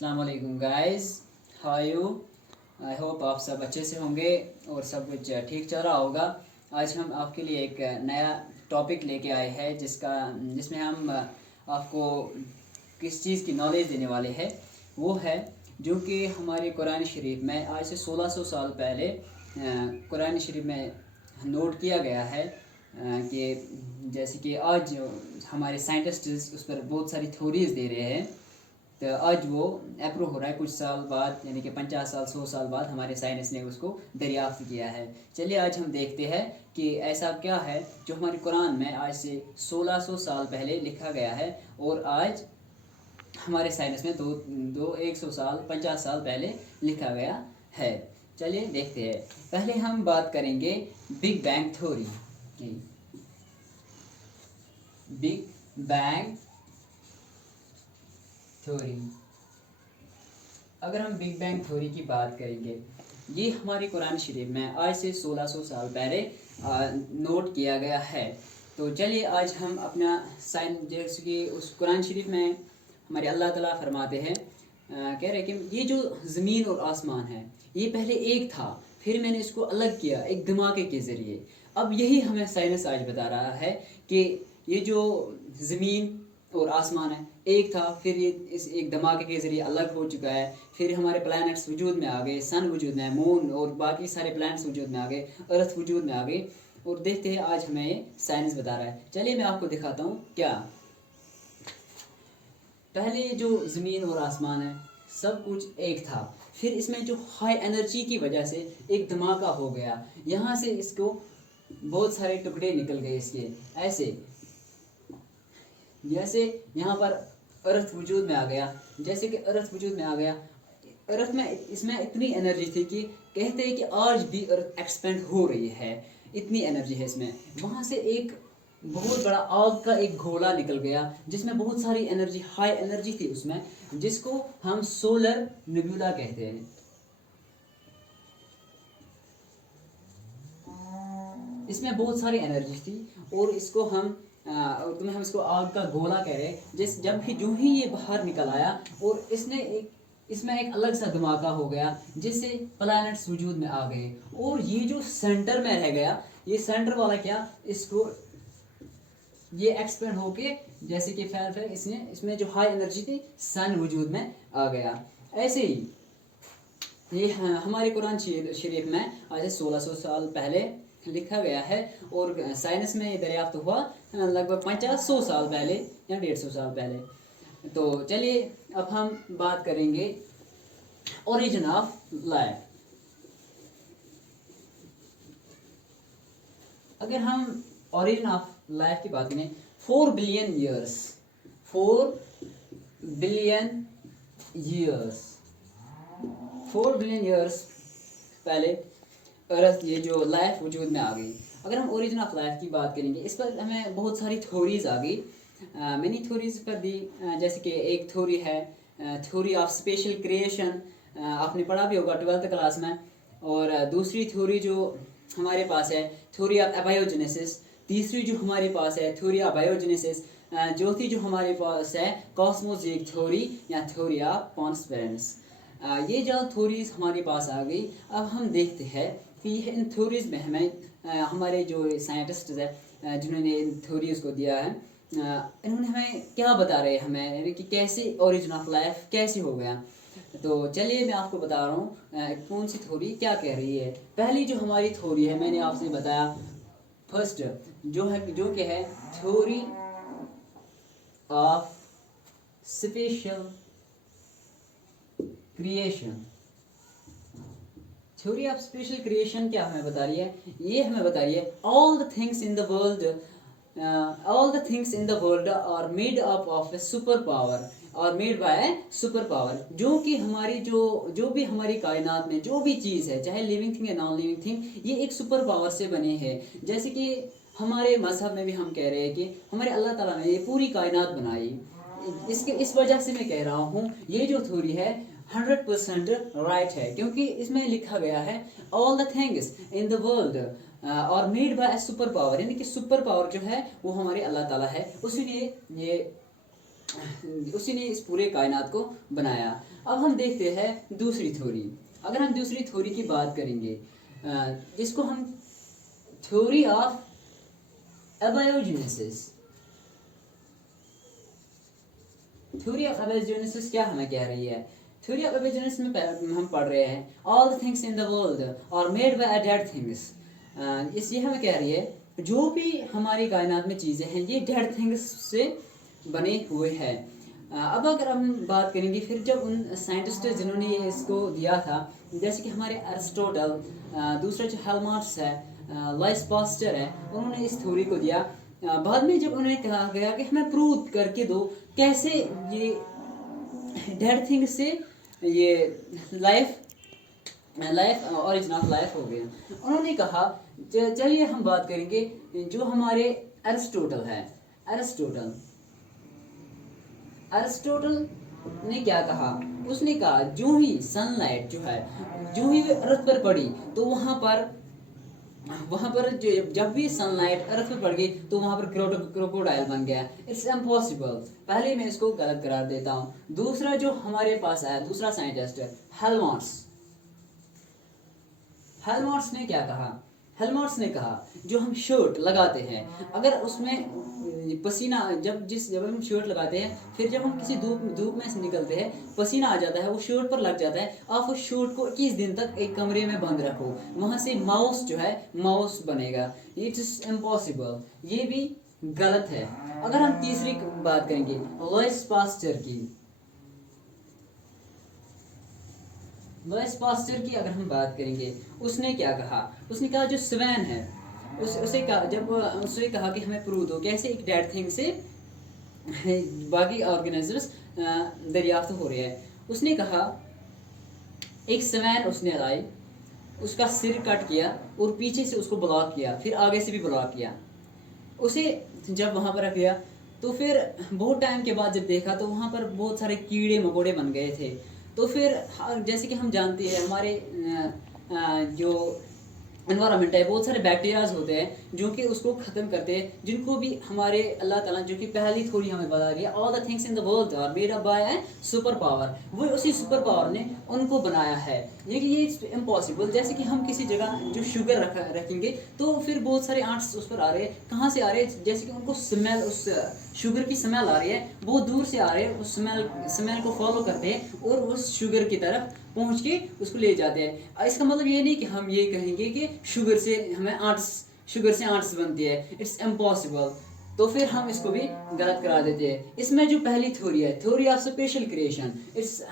अस्सलाम वालेकुम guys, how are you. I hope आप सब अच्छे से होंगे और सब कुछ ठीक चल रहा होगा। आज हम आपके लिए एक नया टॉपिक लेके आए हैं जिसमें हम आपको किस चीज़ की नॉलेज देने वाले हैं। वो है जो कि हमारे कुरान शरीफ में आज से 1600 साल पहले कुरान शरीफ में नोट किया गया है कि जैसे कि आज हमारे साइंटिस्ट उस पर बहुत सारी थ्योरीज दे रहे हैं। तो आज वो अप्रूव हो रहा है कुछ साल बाद, यानी कि 50 साल 100 साल बाद हमारे साइंस ने उसको दरियाफ्त किया है। चलिए आज हम देखते हैं कि ऐसा क्या है जो हमारे कुरान में आज से 1600 साल पहले लिखा गया है और आज हमारे साइंस में दो 100 साल 50 साल पहले लिखा गया है। चलिए देखते हैं। पहले हम बात करेंगे बिग बैंग थ्योरी की। बिग बैंग थ्योरी, अगर हम बिग बैंग थ्योरी की बात करेंगे, ये हमारे कुरान शरीफ में आज से 1600 साल पहले नोट किया गया है। तो चलिए आज हम अपना साइंस, जैसे कि उस कुरान शरीफ में हमारे अल्लाह ताला फरमाते हैं, कह रहे हैं कि ये जो ज़मीन और आसमान है ये पहले एक था, फिर मैंने इसको अलग किया एक धमाके के ज़रिए। अब यही हमें साइंस आज बता रहा है कि ये जो ज़मीन और आसमान है एक था, फिर ये इस एक धमाके के ज़रिए अलग हो चुका है। फिर हमारे प्लैनेट्स वजूद में आ गए, सन वजूद में, मून और बाकी सारे प्लैनेट्स वजूद में आ गए, अर्थ वजूद में आ गई। और देखते हैं आज हमें साइंस बता रहा है। चलिए मैं आपको दिखाता हूँ क्या। पहले जो ज़मीन और आसमान है सब कुछ एक था, फिर इसमें जो हाई एनर्जी की वजह से एक धमाका हो गया, यहाँ से इसको बहुत सारे टुकड़े निकल गए इसके। ऐसे जैसे यहाँ पर अर्थ वजूद में आ गया, जैसे कि अर्थ वजूद में आ गया, अर्थ में इसमें इतनी एनर्जी थी कि कहते हैं कि आज भी अर्थ एक्सपेंड हो रही है, इतनी एनर्जी है इसमें। वहाँ से एक बहुत बड़ा आग का एक गोला निकल गया जिसमें बहुत सारी एनर्जी, हाई एनर्जी थी उसमें, जिसको हम सोलर नेबुला कहते हैं। इसमें बहुत सारी एनर्जी थी और इसको हम तुम्हें हम इसको आग का गोला कह रहे हैं। जब भी जो ही ये बाहर निकल आया और इसमें एक अलग सा धमाका हो गया जिससे प्लैनेट्स वजूद में आ गए। और ये जो सेंटर में रह गया, ये सेंटर वाला क्या, इसको ये एक्सपेंड होके जैसे कि फैल इसमें जो हाई एनर्जी थी सन वजूद में आ गया। ऐसे ही ये हमारे कुरान शरीफ में आज से 1600 साल पहले लिखा गया है और साइंस में ये दरियाफ्त हुआ लगभग 50-100 साल पहले या 150 साल पहले। तो चलिए अब हम बात करेंगे ओरिजिन ऑफ लाइफ। अगर हम ओरिजिन ऑफ लाइफ की बात करें, 4 बिलियन ईयर्स 4 बिलियन ईयर्स पहले अर्थ, ये जो लाइफ वजूद में आ गई। अगर हम ओरिजिन ऑफ लाइफ की बात करेंगे, इस पर हमें बहुत सारी थ्योरीज आ गई, मैनी थ्योरीज पर दी। जैसे कि एक थ्योरी है थ्योरी ऑफ स्पेशल क्रिएशन, आपने पढ़ा भी होगा 12th क्लास में। और दूसरी थ्योरी जो हमारे पास है थ्योरी ऑफ अबायोजेनेसिस। तीसरी जो हमारे पास है थ्योरी ऑफ बायोजेनेसिस। चौथी जो हमारे पास है कॉस्मोजिक थ्योरी या थ्योरी ऑफ कॉन्स्पिरेंस। ये जो थ्योरीज हमारे पास आ गई, अब हम देखते हैं कि इन थ्योरीज में हमें हमारे जो साइंटिस्ट है जिन्होंने इन थ्योरीज को दिया है, इन्होंने हमें क्या बता रहे हैं हमें, यानी कि कैसे ओरिजिन ऑफ लाइफ कैसे हो गया। तो चलिए मैं आपको बता रहा हूँ कौन सी थ्योरी क्या कह रही है। पहली जो हमारी थ्योरी है, मैंने आपसे बताया फर्स्ट जो कि है theory of special creation. Theory of special creation क्या हमें बता रही है, ये हमें बता रही है all the things in the world are made up of a super power और मेड बाय सुपर पावर। जो कि हमारी जो भी हमारी कायनात में जो भी चीज़ है, चाहे लिविंग थिंग या नॉन लिविंग थिंग, ये एक सुपर पावर से बने हैं। जैसे कि हमारे मजहब में भी हम कह रहे हैं कि हमारे अल्लाह ताला ने ये पूरी कायनात बनाई। इस वजह से मैं कह रहा हूँ ये जो थ्योरी है 100% राइट है, क्योंकि इसमें लिखा गया है all the things in the world और मेड बाय सुपर पावर, यानी कि सुपर पावर जो है वो हमारे अल्लाह ताला है, उसी ने इस पूरे कायनात को बनाया। अब हम देखते हैं दूसरी थ्योरी। अगर हम दूसरी थ्योरी की बात करेंगे जिसको हम थ्योरी ऑफ एबायोजेनेसिस, थ्योरी ऑफ एबायोजेनेसिस क्या हमें कह रही है? थ्योरी ऑफ एबायोजेनेसिस में हम पढ़ रहे हैं all the things in the world are made by dead things. ये हमें कह रही है जो भी हमारी कायनात में चीज़ें हैं ये डेड थिंग्स से बने हुए हैं। अब अगर हम बात करेंगे फिर जब उन साइंटिस्ट जिन्होंने ये इसको दिया था, जैसे कि हमारे एरिस्टोटल, दूसरा जो हेलमार्ट्स है, लाइस पास्टर है, उन्होंने इस थ्योरी को दिया। बाद में जब उन्हें कहा गया कि हमें प्रूव करके दो कैसे ये डेड थिंग से ये लाइफ ऑरिजिन ऑफ लाइफ हो गया, उन्होंने कहा चलिए हम बात करेंगे जो हमारे एरिस्टोटल है। एरिस्टोटल ने क्या कहा? उसने कहा जो ही सनलाइट जो है जो ही अर्थ पर पड़ी तो वहाँ पर जब भी सनलाइट अर्थ पर पड़ गई तो वहाँ पर क्रोकोडाइल बन गया। It's impossible. पहले मैं इसको गलत करार देता हूँ। दूसरा जो हमारे पास आया, दूसरा साइंटिस्ट है हेलमॉर्ट्स ने क्या कहा? हेलमॉर्ट्स ने कहा जो हम शर्ट लगाते हैं अगर उसमें पसीना जब हम शर्ट लगाते हैं फिर जब हम किसी धूप में से निकलते हैं पसीना आ जाता है वो शर्ट पर लग जाता है, आप उस शर्ट को 21 दिन तक एक कमरे में बंद रखो, वहाँ से माउस जो है माउस बनेगा। It's impossible. ये भी गलत है। अगर हम तीसरी बात करेंगे लुईस पास्चर की अगर हम बात करेंगे, उसने क्या कहा? उसने कहा जो स्वैन है उसे कहा कि हमें प्रूव दो कैसे एक डेड थिंग से बाकी ऑर्गेनिजम्स दरियाफ्त हो रहे हैं। उसने कहा एक स्वैन उसने लाई, उसका सिर कट किया और पीछे से उसको ब्लॉक किया, फिर आगे से भी ब्लॉक किया। उसे जब वहाँ पर रख दिया तो फिर बहुत टाइम के बाद जब देखा तो वहाँ पर बहुत सारे कीड़े मकोड़े बन गए थे। तो फिर जैसे कि हम जानते हैं हमारे जो एनवायरनमेंट है बहुत सारे बैक्टीरियाज होते हैं जो कि उसको ख़त्म करते हैं, जिनको भी हमारे अल्लाह ताला जो कि पहली थ्योरी हमें बता रही है all the things in the world are made up by super power, वो उसी सुपर पावर ने उनको बनाया है। ये इम्पॉसिबल। जैसे कि हम किसी जगह जो शुगर रखेंगे तो फिर बहुत सारे आर्ट्स उस पर आ रहे हैं, कहाँ से आ रहे हैं? जैसे कि उनको स्मेल, उस शुगर की स्मेल आ रही है, बहुत दूर से आ रहे हैं, उस स्मेल को फॉलो करते हैं और उस शुगर की तरफ पहुंच के उसको ले जाते हैं। इसका मतलब ये नहीं कि हम ये कहेंगे कि शुगर से आर्ट्स बनती है। It's impossible. तो फिर हम इसको भी गलत करा देते हैं। इसमें जो पहली थ्योरी है theory of special creation, it's